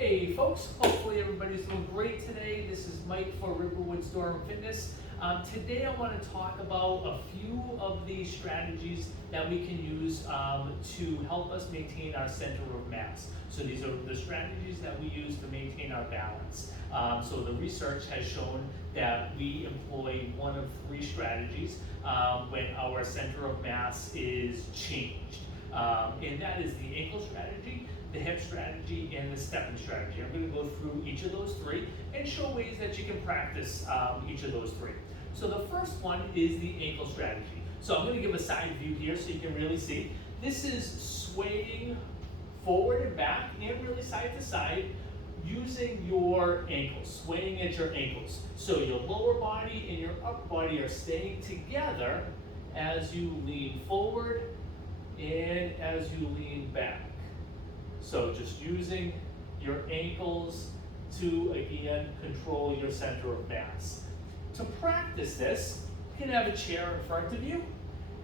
Hey folks, hopefully everybody's doing great today. This is Mike for Riverwoods Durham Fitness. Today I want to talk about a few of the strategies that we can use to help us maintain our center of mass. So these are the strategies that we use to maintain our balance. So the research has shown that we employ one of three strategies when our center of mass is changed. And that is the ankle strategy, the hip strategy, and the stepping strategy. I'm going to go through each of those three and show ways that you can practice each of those three. So the first one is the ankle strategy. So I'm going to give a side view here so you can really see. This is swaying forward and back and really side to side using your ankles, swaying at your ankles. So your lower body and your upper body are staying together as you lean forward and as you lean back. So just using your ankles to, again, control your center of mass. To practice this, you can have a chair in front of you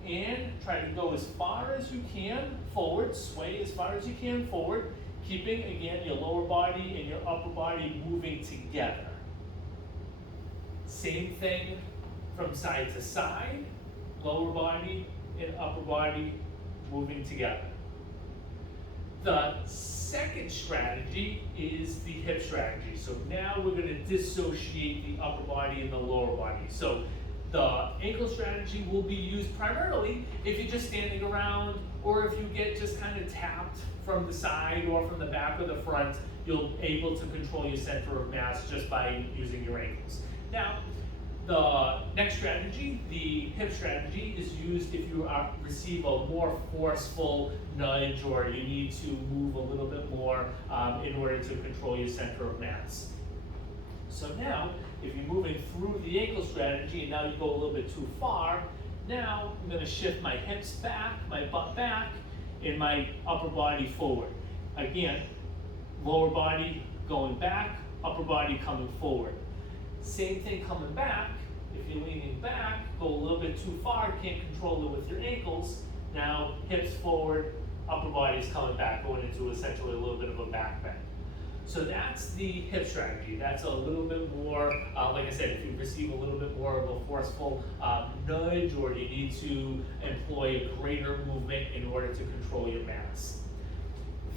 and try to go as far as you can forward, sway as far as you can forward, keeping, again, your lower body and your upper body moving together. Same thing from side to side, lower body and upper body moving together. The second strategy is the hip strategy. So now we're going to dissociate the upper body and the lower body. So the ankle strategy will be used primarily if you're just standing around, or if you get just kind of tapped from the side or from the back or the front, you'll be able to control your center of mass just by using your ankles. Now, the next strategy, the hip strategy, is used if you receive a more forceful nudge or you need to move a little bit more in order to control your center of mass. So now, if you're moving through the ankle strategy and now you go a little bit too far, now I'm going to shift my hips back, my butt back, and my upper body forward. Again, lower body going back, upper body coming forward. Same thing coming back. If you're leaning back, go a little bit too far, can't control it with your ankles. Now hips forward, upper body's coming back, going into essentially a little bit of a back bend. So that's the hip strategy. That's a little bit more, like I said, if you receive a little bit more of a forceful nudge, or you need to employ a greater movement in order to control your mass.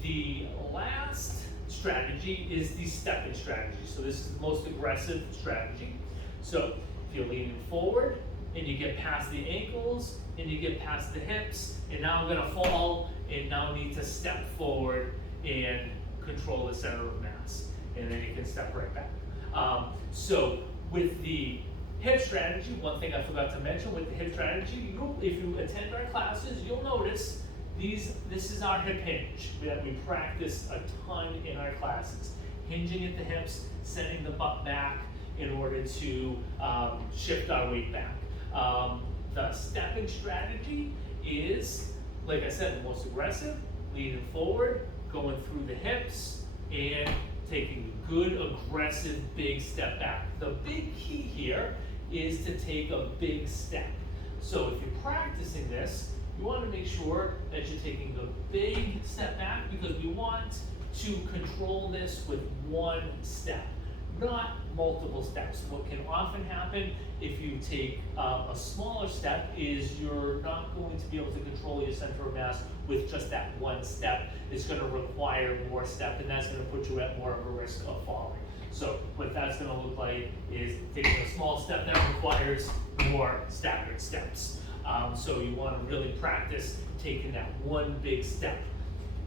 The last strategy is the stepping strategy. So this is the most aggressive strategy. So if you're leaning forward and you get past the ankles and you get past the hips, and now I'm going to fall and now need to step forward and control the center of mass, and then you can step right back. So with the hip strategy, one thing I forgot to mention with the hip strategy, if you attend our classes, you'll notice this is our hip hinge that we practice a ton in our classes. Hinging at the hips, sending the butt back in order to shift our weight back. The stepping strategy is, like I said, the most aggressive, leaning forward, going through the hips, and taking a good, aggressive, big step back. The big key here is to take a big step. So if you're practicing this, you want to make sure that you're taking a big step back, because we want to control this with one step, not multiple steps. What can often happen if you take a smaller step is you're not going to be able to control your center of mass with just that one step. It's going to require more step, and that's going to put you at more of a risk of falling. So what that's going to look like is taking a small step that requires more staggered steps. So you want to really practice taking that one big step.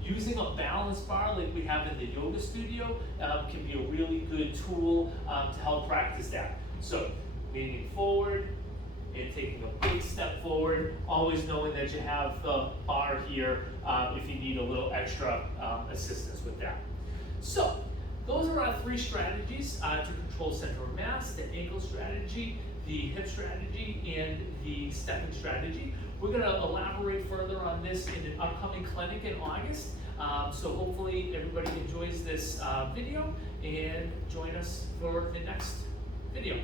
Using a balance bar like we have in the yoga studio can be a really good tool to help practice that. So leaning forward and taking a big step forward, always knowing that you have the bar here if you need a little extra assistance with that. So those are our three strategies to control center of mass: the ankle strategy, the hip strategy, and the stepping strategy. We're going to elaborate further on this in an upcoming clinic in August. So hopefully everybody enjoys this video and join us for the next video.